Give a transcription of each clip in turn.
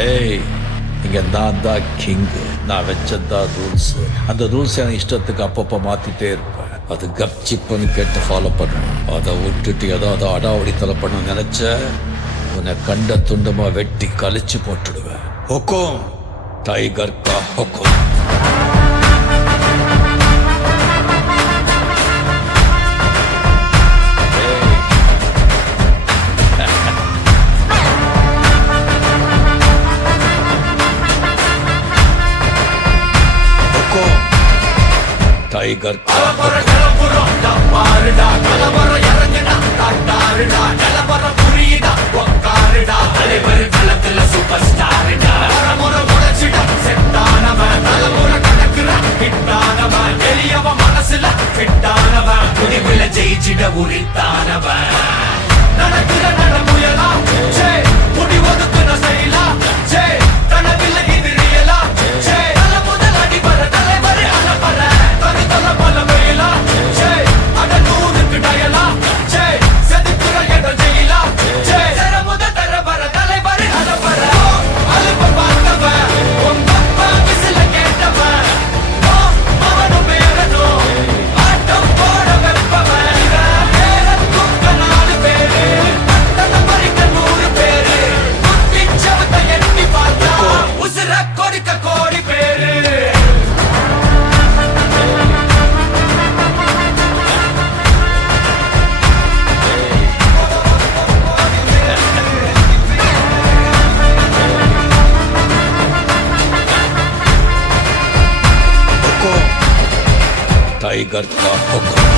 ஏய், இங்க நான் தான் கிங்கு. நான் வச்சதான் ரூல்ஸ். அந்த ரூல்ஸ் எனக்கு இஷ்டத்துக்கு அப்பப்போ மாத்திட்டே இருப்பேன். அது கப்சிப்புன்னு கேட்டு ஃபாலோ பண்ணணும். அதை விட்டுட்டு ஏதாவது அடாவடித்தலை பண்ண நினைச்ச உன்னை கண்ட துண்டமா வெட்டி கழிச்சு போட்டுடுவேன். ஹொக்கும், டைகர் கா ஹொக்கும். டைகர் மனசுல ஜெயிச்சிட உரித்தானவன் நடக்கிற நடமுயலா முடி ஒதுக்குன செயலா கனவில்ல இது ரியலா நல்ல முதல் அடிபர தலைவர் அலப்பற தனி தொல்ல பல வெயிலா அட நூறுக்கு டயலா செதுக்குற எட ஜெயிலா தர முத தர வர தலைவர் அலப்பற அலுப்ப பார்த்தவன் உங்க அப்பா விசில கேட்டவன் அவனும் பேரனும் ஆட்டம் போட வெப்பவன் பேரத்துக்க 4 பேரு பட்டத பறிக்க 100 பேரு குத்தி சவத்த எட்டி பார்த்தா உசுர கொடுக்க கோடி பேரு டைகர் கா ஹொக்கும்.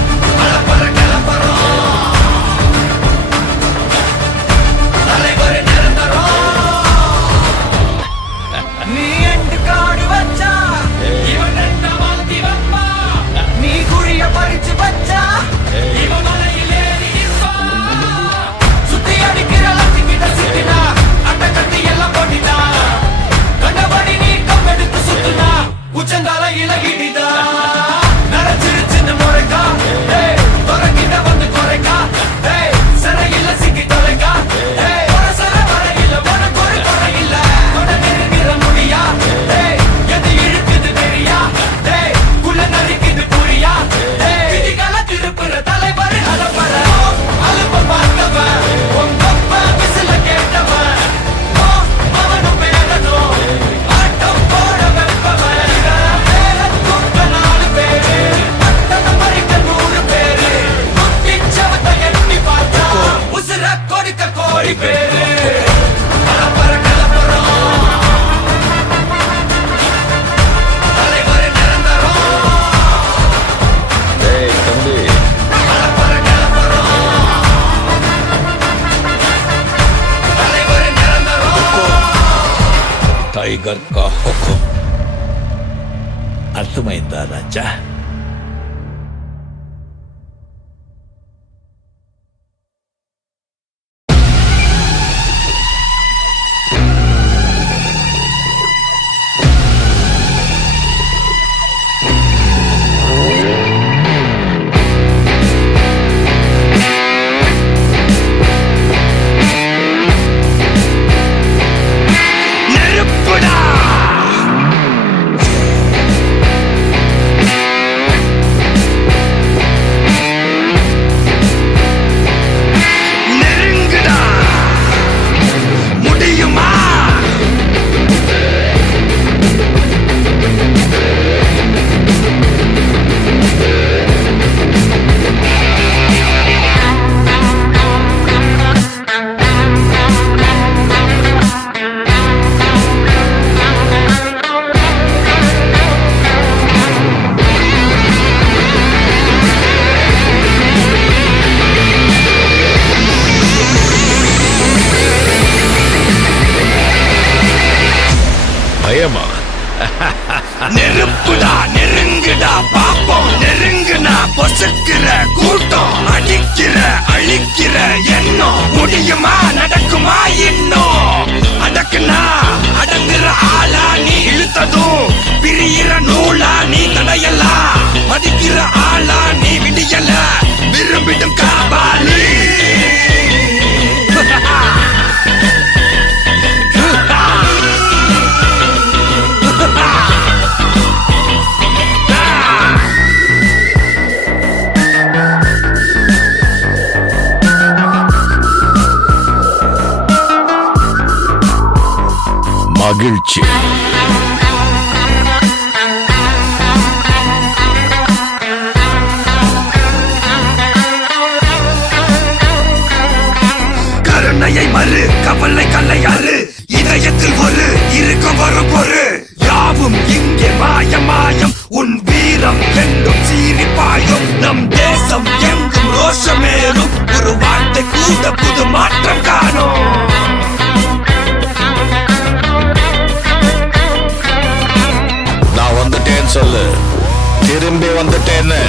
தலைவர் நீ எண்டு காடு வச்சா இவன் என்ன மாத்தி வப்பா நீ குழிய பறிச்சு வச்சா இவன் மலையிலே இருப்பா சுத்தி அடிக்கிற லட்சிக்கிட்ட சிக்கினா அட்ட கட்டி எல்லாம் போட்டினா கண்டபடி நீ கம்பெடுத்து சுத்துனா உச்சந்தால இலகிடிதா நரச்சிருச்சுன்னு முறைக்கா தொடங்கிட்ட வந்து குறைக்கா சிறையில சிக்கி தொலைக்கா சர வரையில உனக்கு ஒரு குறை இல்ல தொட நெருங்கிற முடியா எது இழுக்குது தெரியா குள்ள நரிக்குது புரியா விதிகளை திருப்புற தலைவர் அலப்பற அலுப்ப பார்த்தவன் உங்க அப்பா விசில கேட்டவன் அவனும் பேரனும் ஆட்டம் போட வெப்பவன் பேரத்துக்க 4 பேரு பட்டத பறிக்க 100 பேரு குத்தி சவத்த எட்டி பார்த்தா உசுர கொடுக்க கோடி பேரு அலப்பற கலப்பறம் தலைவர் நிரந்தரம் ஏய் தம்பி, அலப்பற கலப்பறம் தலைவர் நிரந்தரம் டைகர் கா హొக்கும். అర్థమైందా రాజా? நெருப்புடா நெருங்குடா முடியுமா பயமா? நெருப்புடா நெருங்குடா பாப்போம் நெருங்குனா பொசுக்கிற கூட்டம் அடிக்கிற அழிக்கிற எண்ணம் முடியுமா நடக்குமா இன்னும் அடக்குனா அடங்குற ஆளா நீ இழுத்ததும் பிரியிற நூலா நீ தடையலாம் மதிக்கிற ஆளா நீ விடியல விரும்பிடும் காபாலி மகிழ்ச்சி. கருணையை மறு கவலை கல்லையாறு இதயத்தில் ஒரு இருக்கும் வரும் பொறு யாவும் இங்கே மாயம் மாயம் உன் வீரம் என்றும் சீரிப்பாயும் நம் தேசம் எங்கும் ரோஷமேறும் ஒரு வார்த்தை கூட புது மாற்றம் காணும். நான் வந்துட்டேன்னு சொல்லு, திரும்பி வந்துட்டேன்னு.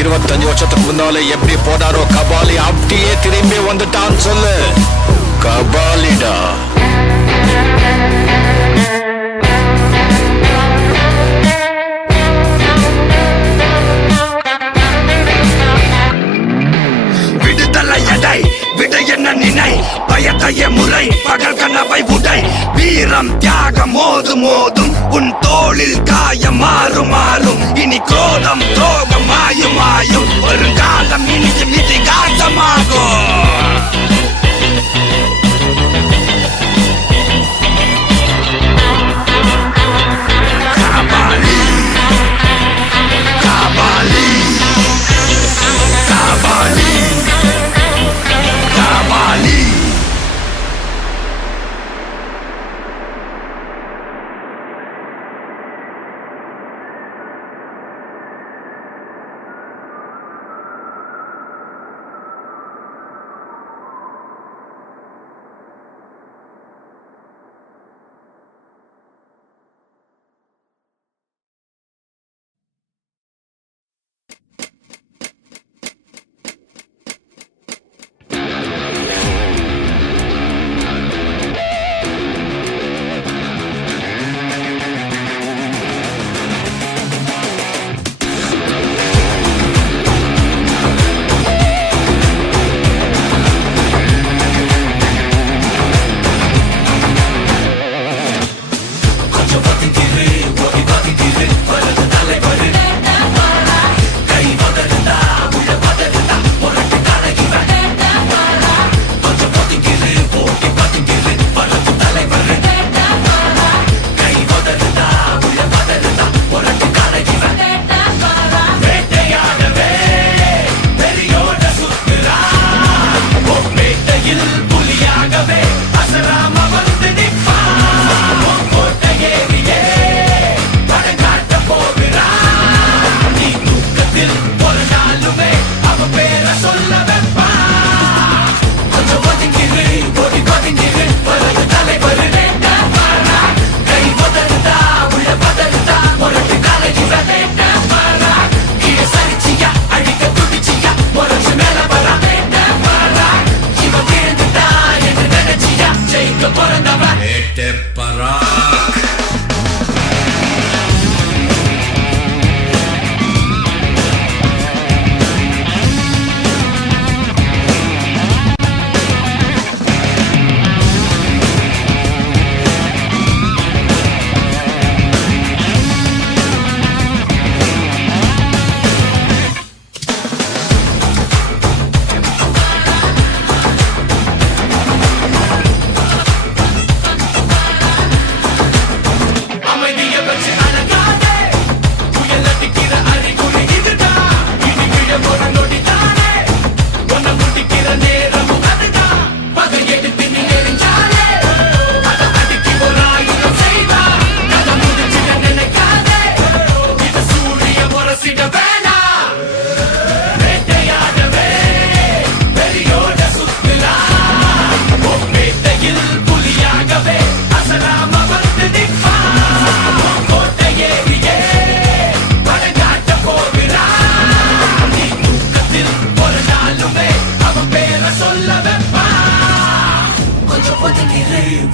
25 வருஷத்துக்கு முன்னாலே எப்படி போனாரோ கபாலி, அப்படியே திரும்பி வந்துட்டான்னு சொல்லு. கபாலிடா. விடுதலை எடை விட என்ன நினை பயத்தைய முறை பகல் கனவை உடை வீரம் தியாகம் மோதும் மோதும் உன் தோளில் காயம் மாறும் மாறும் இனி கோலம் துரோகம் மாயும் மாயும் வருங்காலம் இனியும் இதிகாசமாகும். காபாலி காபாலி காபாலி காபாலி.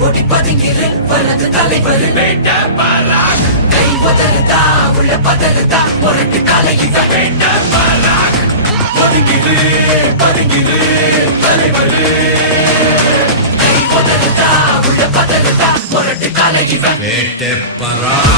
ஓடி பதுங்கிரு வலது தலைவர் வேட்ட பராக் கை உதறுதா உள்ள பதறுதா முரட்டு கலையித வேட்ட பராக் பதுங்கிரு பதுங்கிரு தலைவர் கை உதறுதா உள்ள பதறுதா முரட்டு கலையித வேட்ட பராக்.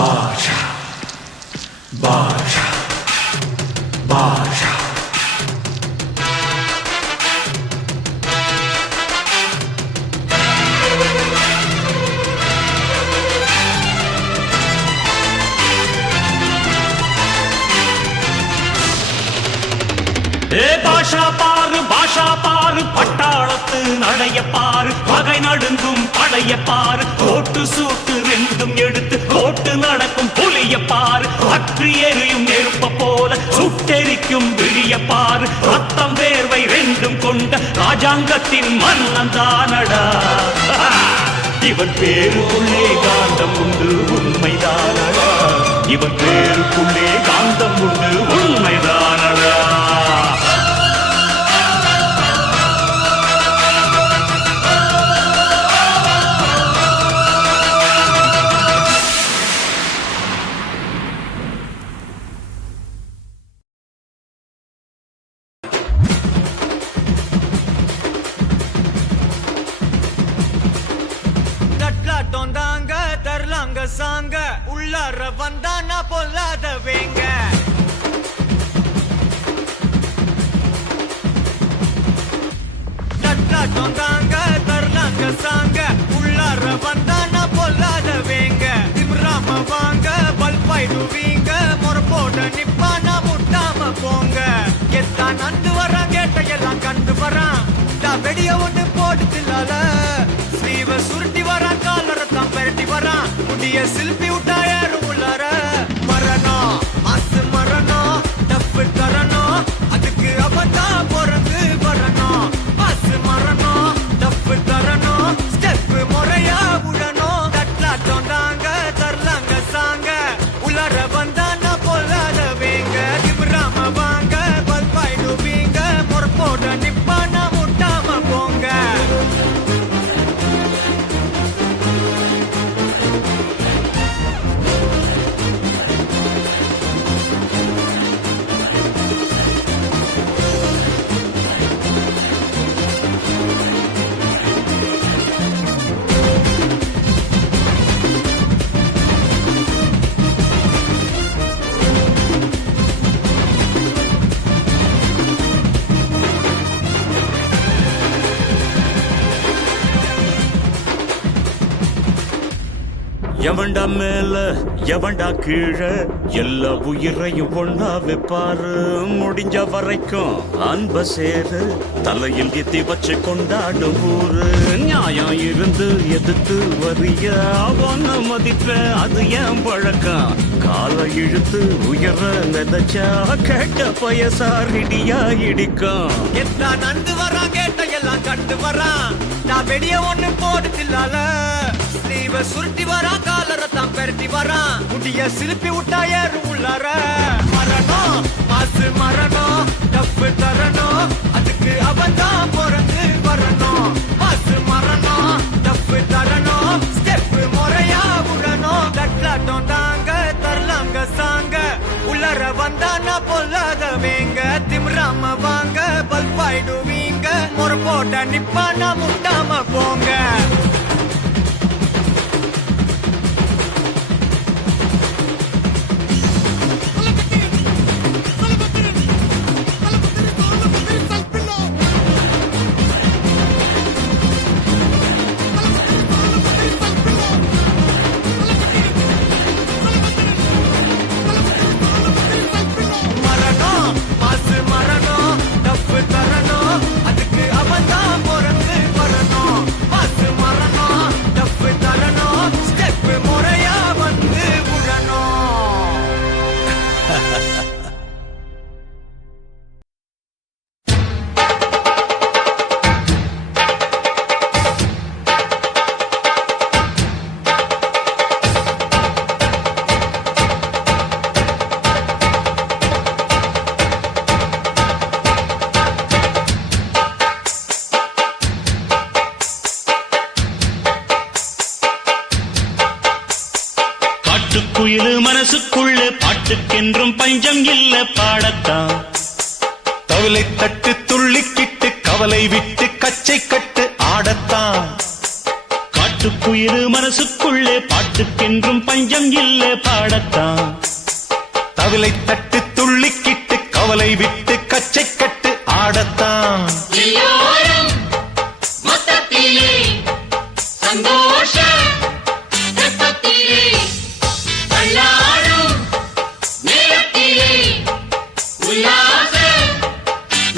பாஷா பாஷா பாஷா பாஷா பாரு பட்டாளத்து நடைய பாரு பகை நடுங்கும் படைய பாரு கோட்டு சூட்டு ரெண்டும் எடுத்து கோட்டு நடக்கும் புலிய பாரு அற்றி எரியும் நெருப்ப போல சுட்டெரிக்கும் விழிய பாரு ரத்தம் வேர்வை ரெண்டும் கொண்ட ராஜாங்கத்தின் மன்னன் தானடா இவன் பேருக்குள்ளே காந்தம் உண்டு உண்மைதானடா இவன் பேருக்குள்ளே காந்தம் உண்டு உண்மைதானடா தந்தாங்க தரலாங்க சாங்க உள்ளார வந்தானா பொல்லாத வேங்க தந்தாங்க தரலாங்க சாங்க உள்ளார வந்தானா பொல்லாத வேங்க திமிராம வாங்க பல்பாயிடுவீங்க முறப்போட நிப்பானா முட்டாம போங்க எத்தான் நந்து வரான் கேட்ட எல்லாம் கண்டு வரான் வெடிய ஒண்ணு போடுதில்லால ஸ்லீவ சுருட்டி வரான் காலரத்தான் பெரட்டி வரான் முடிய சில்பி விட்டா ஏறும் உள்ளார மரணம் மாசு மரணம் டப்பு தரணும் அதுக்கு அவதான் பிறந்து வரணும் மாசு மரணம் டப்பு தரணும் ஸ்டெப் முறையா விடணும் தட்லாட்டம் தாங்க தரலாங்க சாங்க உள்ளார வந்தானா பொல்லாத வேங்க திமிராம வாங்க பல்பாயிடுவீங்க முறப்போட நிப்பானா முட்டாம போங்க எவன்டா மேல எவன்டா கீழே எல்லா உயிரையும் ஒன்னா வைப்பாரு முடிஞ்ச வரைக்கும் அன்ப சேரு தலையில் எத்தி வச்சு கொண்டாடும் ஊரு நியாயம் இருந்து எதிர்த்து வரிய அவன மதிப்ப அது ஏன் பழக்கம் காலை இழுத்து உயர நினைச்சா கேட்ட பயசாரிடியா இடிக்கும் எத்தா நந்து வரான் கேட்ட எல்லாம் கட்டு வரான் நான் வெடிய ஒண்ணு போடுதில்லால ஸ்லீவ சுருட்டி வரான் காலரத்தான் பெரட்டி வரான் முடிய சிலுப்பி விட்டா ஏறும் உள்ளார மரணம் மாசு மரணம் டப்பு தரணும் அதுக்கு அவன்தான் பிறந்து வரணும் மாசு மரணம் டப்பு தரணும் ஸ்டெப் முறையா விடணும் தட்லாட்டம் தாங்க தரலாங்க சாங்க உள்ளார வந்தானா பொல்லாத வேங்க திமிராம வாங்க பல்பாயிடுவீங்க முறை போட்ட நிப்பானா முட்டாம போங்க குயிலு மனசுக்குள்ள பாட்டுக்கென்றும் பஞ்சம் இல்ல பாடத்தான் தவளை தட்டு துள்ளிக்கிட்டு கவலை விட்டு கச்சை கட்டு ஆடத்தான் காட்டுக்குயிரு மனசுக்குள்ளே பாட்டுக்கென்றும் பஞ்சம் இல்ல பாடத்தான். தவிலை தட்டு துள்ளிக்கிட்டு கவலை விட்டு கச்சை கட்டு ஆடத்தான். எல்லோரும் மொத்தத்திலே சந்தோஷ வெப்பத்திலே தள்ளாடும் நேரத்திலே உல்லாச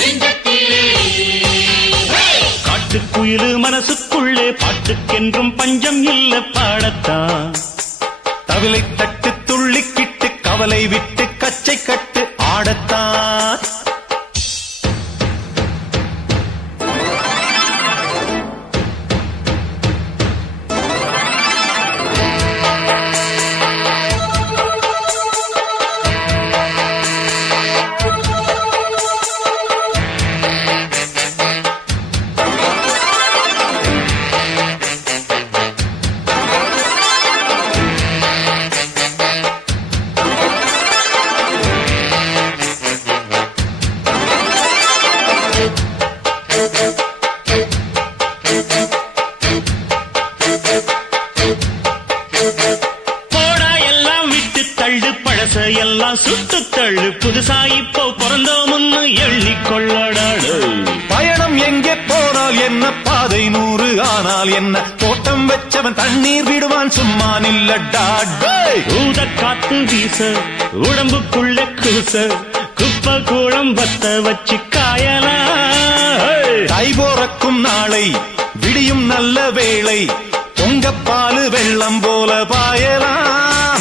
நெஞ்சத்திலே காட்டுக்குயிரு மனசுக்குள்ளே பாட்டுக்கென்றும் பஞ்சம் இல்ல பாடத்தான். தவிலை தட்டு துள்ளிக்கிட்டு கவலை விட்டு கச்சை கட்டு ஆடத்தான். போடா எல்லாம் விட்டு தள்ளு பழச எல்லாம் சுட்டு தள்ளு புதுசா இப்போ பிறந்தோம்னு எண்ணிக்கொள்ளடாடு. பயணம் எங்கே போனால் என்ன பாதை 100 ஆனால் என்ன தோட்டம் வச்சவன் தண்ணீர் விடுவான் சும்மா நில்லடா. ஊத காத்து வீச உடம்புக்குள்ள கூச குப்பை கூழம் வத்த வச்சு காயலாம். தை போறக்கும் நாளை விடியும் நல்ல வேளை பொங்கப்பாலு வெள்ளம் போல பாயலாம்.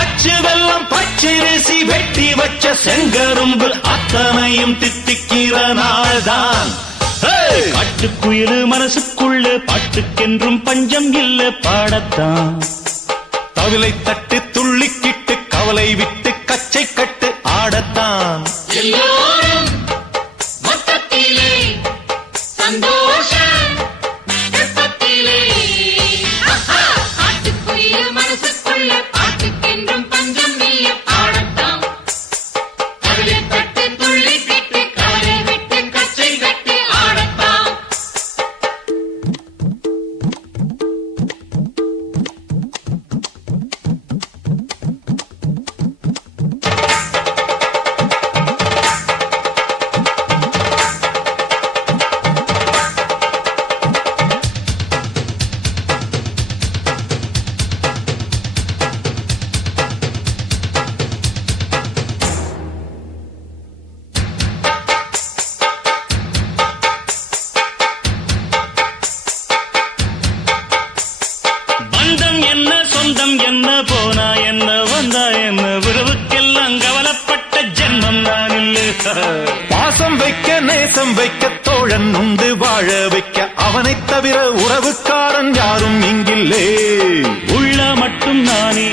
அச்சு வெள்ளம் பச்சரிசி வெட்டி வச்ச செங்கரும்பு அத்தனையும் தித்திக்கிற நாள்தான். காட்டுக்குயிரு மனசுக்குள்ளே பாட்டுக்கென்றும் பஞ்சம் இல்ல பாடத்தான். தவிலை தட்டு துள்ளிக்கிட்டு கவலை விட்டு கச்சை கட்டு ஆடத்தான். எல்லோரும் மொத்தத்திலே சந்தோஷ வெப்பத்திலே காட்டுக்குயிரு மனசுக்குள்ள பாட்டுக்கென்றும் பஞ்சம் இல்ல பாடத்தான். தவிலை தட்டு துள்ளிக்கிட்டு கவலை விட்டு கச்சை கட்டு ஆடத்தான். பந்தம் என்ன சொந்தம் என்ன போனா என்ன வந்தா என்ன உறவுக்கெல்லாம் கவலைப்பட்ட ஜென்மம் தான் இல்ல. பாசம் வைக்க நேசம் வைக்க தோழன் உண்டு வாழ வைக்க அவனைத் தவிர உறவுக்காரன் யாரும் இங்கில்லே. உள்ள மட்டும் நானே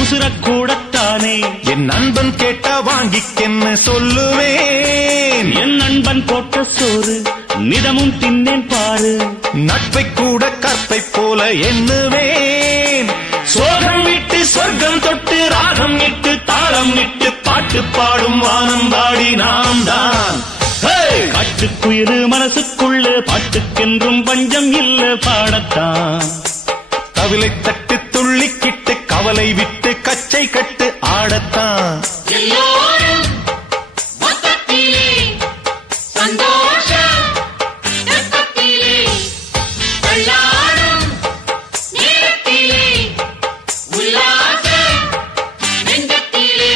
உசுரக்கூடத்தானே என் நண்பன் கேட்டா வாங்கிக்கென்னு சொல்லுவேன். என் நண்பன் போட்ட சோறு நிதமும் தின்னேன் பாரு. நட்பை கூட கற்பை போல எண்ணுவேன். சோகம் விட்டு சொர்க்கம் தொட்டு ராகம் இட்டு தாளம் இட்டு பாட்டு பாடும் வானம் பாடி நாம் தான். காட்டுக்குயிரு மனசுக்குள்ள பாட்டுக்கென்றும் பஞ்சம் இல்ல பாடத்தான். தவிலை தட்டு துள்ளிக்கிட்டு கவலை விட்டு கச்சை கட்டு ஆடத்தான். எல்லோரும் மொத்தத்திலே சந்தோஷ வெப்பத்திலே தள்ளாடும் நேரத்திலே உல்லாச நெஞ்சத்திலே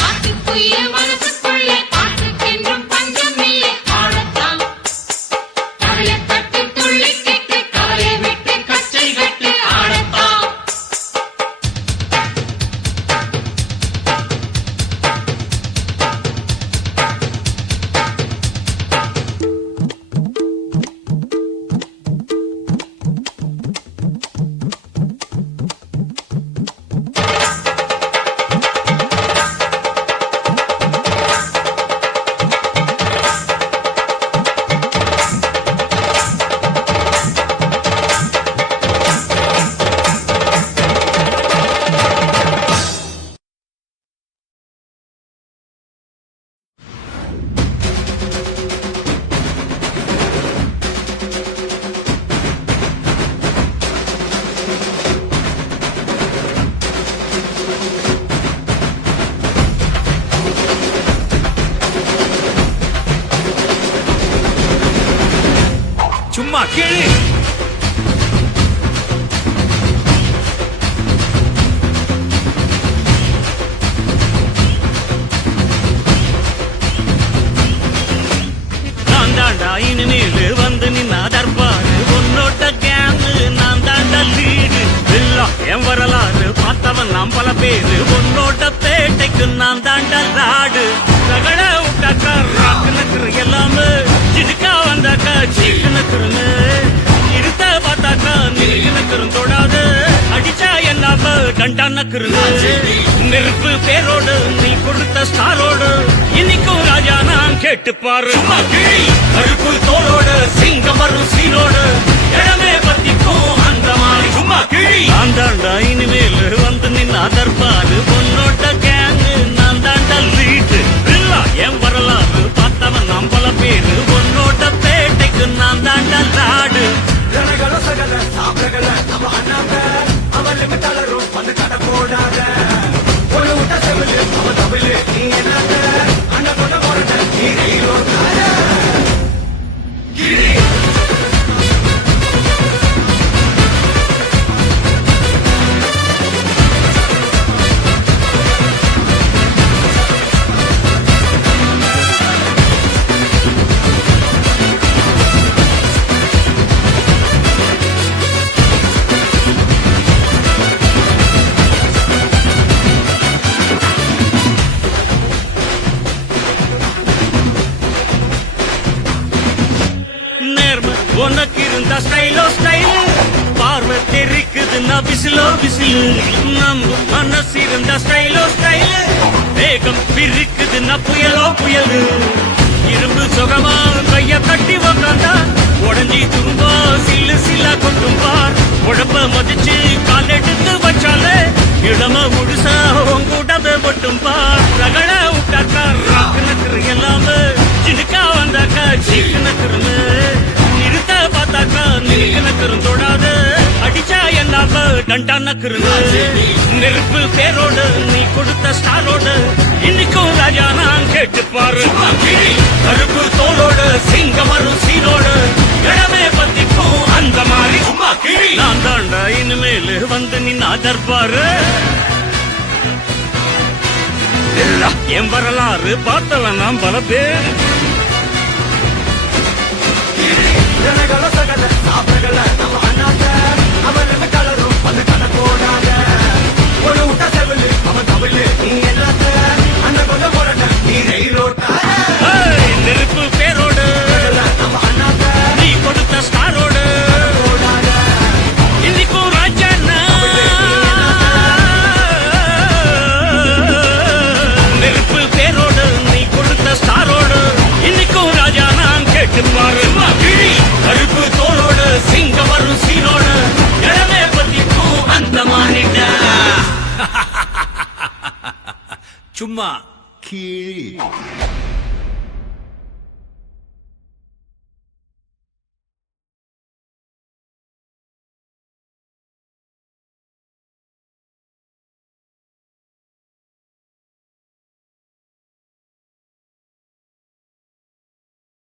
காட்டுக்குயிரு மனசுக்குள்ளே பாட்டுக்கென்றும் பஞ்சம் இல்லை ஆடத்தான். கவலை தட்டு துள்ளிக்கிட்டு கவலை விட்டு கச்சை கட்டு ஆடத்தான். என் வரலாறு பார்த்தவன் நாம் பல பேரு உன்னோட பேட்டைக்கு நான் தாண்டா நாடு ரகட விட்டாக்கா ராக்கு நக்குரு எல்லாமே சிடுக்கா வந்தாக்கா சீக்கு நக்குருன்னு இருத்த பார்த்தாக்கா நிறுக்கு நக்குரும் தொடாது அடிச்சா என்னாம கண்டா நக்குருன்னு நெருப்பு பேரோடு நீ கொடுத்த ஸ்டாரோடு இன்னைக்கும் ராஜா நான் கேட்டு பாரு கருப்பு தோளோடு சிங்கம் வரும் சீரோடு இடமே பத்திக்கும் அந்த மாதிரி சும்மா கிழி நான் தாண்டா இனிமேல் வந்து நின்னா தற்பாரு பொன்னோட்ட கேங்கு நான் தாண்டா லீட்டு என் வரலாறு பார்த்தவன் நாம் பல பேரு பொன்னோட்ட பேட்டைக்கு நான் தாண்டா நாடு ஜனகள சகல சாப்பிடகள நம்ம அண்ணாங்க அவன் லிமிட்டாளரும் வந்து கடை போடாத ஒரு விட்ட செவிலு அவன் தவிலு நீ என்னங்க அண்ணன் கொண்ட போறத நீ ரயிலோட்டாத கிரி நேர்ம உனக்கு இருந்த ஸ்டைலோ ஸ்டைல் பார்வை தெரிக்குதுன்னா விசிலோ விசிலு நம்ம மனசு இருந்த ஸ்டைலோ ஸ்டைல் வேகம் பிரிக்குதுன்னா புயலோ புயலு இரும்பு சுகமா கைய கட்டி உக்காந்தா உடஞ்சி துரும்பா சில்லு சில்லா கொட்டும் பார் உடம்ப மதிச்சு கால் எடுத்து வச்சாலே இடம முழுசா உங்கூட்டத மட்டும் பார் ரகட விட்டாக்கா ராக்கு நக்குரு எல்லாமே சிடுக்கா வந்தாக்கா சீக்கு நக்குருன்னு நிறுத்த பார்த்தாக்கா நிறுக்கு நக்குரும் தொடாது அடிச்சா என்னாம டண்டா நக்குருன்னு நெருப்பு பேரோடு நீ கொடுத்த ஸ்டாரோடு இன்னைக்கும் ராஜா நான் கேட்டு பாரு கருப்பு தோளோடு சிங்கம் வரும் சீரோடு இடமே பத்திக்கும் அந்த மாதிரி சும்மா கிழி நான் தாண்டா இனிமேல் வந்து நின்னா தற்பாரு என் வரலாறு பார்த்தவன் நாம் பல பேர் ஜனகள சகல சாப்பிடகள நம்ம அண்ணாங்க அவன் லிமிட்டாளரும் வந்து கடை போடாத ஒரு விட்ட செவிலு அவன் தவிலு நீ என்னங்க அண்ணன் கொண்ட போறத நீ ரயிலோட்டாத ஏய், நெருப்பு பேரோடு நம்ம அண்ணாங்க நீ கொடுத்த ஸ்டாரோடு போடாத இன்னைக்கும் ராஜா நெருப்பு பேரோடு நீ கொடுத்த ஸ்டாரோடு இன்னைக்கும் ராஜா நான் கேட்டு பாரு கருப்பு தோளோடு சிங்கம் வரும் சீனோடு இடமே பத்திக்கும் அந்த மாறிட்ட சும்மா கீழ்